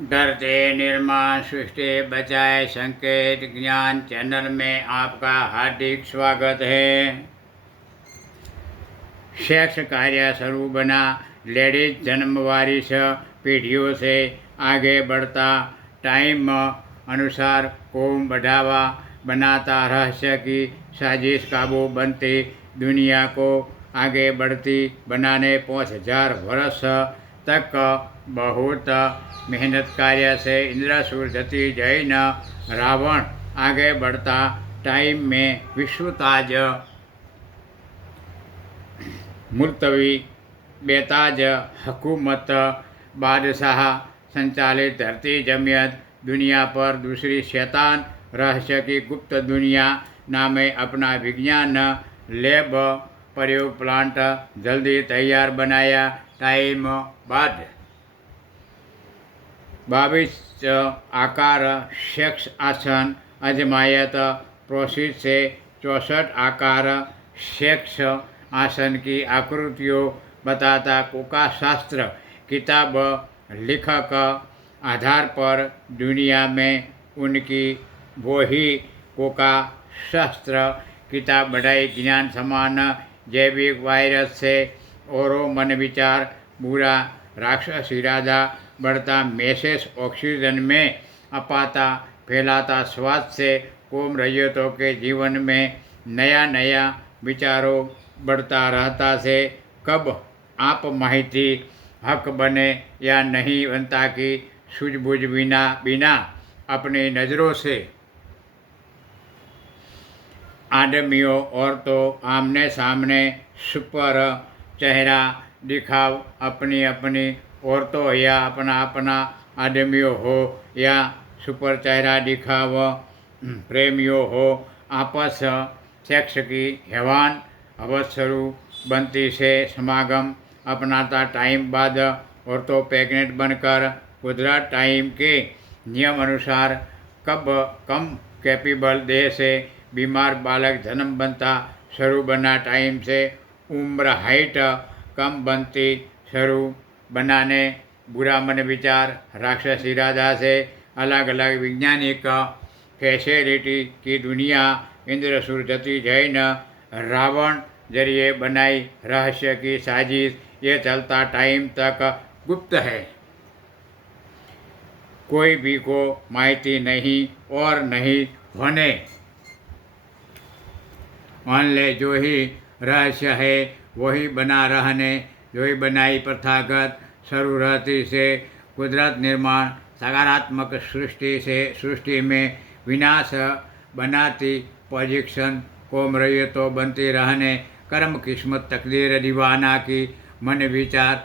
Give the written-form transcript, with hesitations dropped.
डरते निर्माण सृष्टि बचाए संकेत ज्ञान चैनल में आपका हार्दिक स्वागत है। सेक्स कार्य शुरू बना लेडीज जन्म वारिस पीढ़ियों से आगे बढ़ता टाइम अनुसार कौम बढ़ावा बनाता रहस्य की साजिश काबू बनती दुनिया को आगे बढ़ती बनाने 5000 वर्ष तक बहुत मेहनत कार्य से इंद्रसूर जति जैन रावण आगे बढ़ता टाइम में विश्वताज मुल्तवी बेताज हुकूमत बादशाह संचालित धरती जमियत दुनिया पर दूसरी शैतान रहस्य की गुप्त दुनिया नामे अपना विज्ञान लैब प्रयोग प्लांट जल्दी तैयार बनाया टाइम बाद 22 आकार सेक्स आसन अजमायत प्रोसेस से 64 आकार सेक्स आसन की आकृतियों बताता कोका शास्त्र किताब लेखक आधार पर दुनिया में उनकी वो ही कोका शास्त्र किताब बढ़ाई ज्ञान समान जैविक वायरस से और मन विचार बुरा राक्षस इरादा बढ़ता मैसेज ऑक्सीजन में अपाता फैलाता स्वाद से कौम रैयतों के जीवन में नया नया विचारों बढ़ता रहता से कब आप माहिती हक बने या नहीं बनता की सूझबूझ बिना अपनी नज़रों से आदमियों और तो आमने सामने सुपर चेहरा दिखाव अपनी अपनी औरतों या अपना अपना आदमियों हो या सुपर चेहरा दिखाव प्रेमियों हो आपस सेक्स की हैवान हवस शुरू बनती से समागम अपनाता टाइम बाद और तो प्रेग्नेंट बनकर कुदरत टाइम के नियम अनुसार कब कम कैपेबल देह से बीमार बालक जन्म बनता शुरू बना टाइम से उम्र हाइट कम बनती शुरू बनाने बुरा मन विचार राक्षस इरादा से अलग अलग वैज्ञानिक फैसिलिटी की दुनिया इंद्रसूर जति जैन रावण जरिए बनाई रहस्य की साजिश ये चलता टाइम तक गुप्त है, कोई भी को माहिती नहीं और नहीं होने वाले जो ही रहस्य है वही बना रहने जो ही बनाई प्रथागत शुरू रहती से कुदरत निर्माण सकारात्मक सृष्टि में विनाश बनाती पोजिशन कौम रैयतों बनती रहने कर्म किस्मत तकदीर दीवाना की मन विचार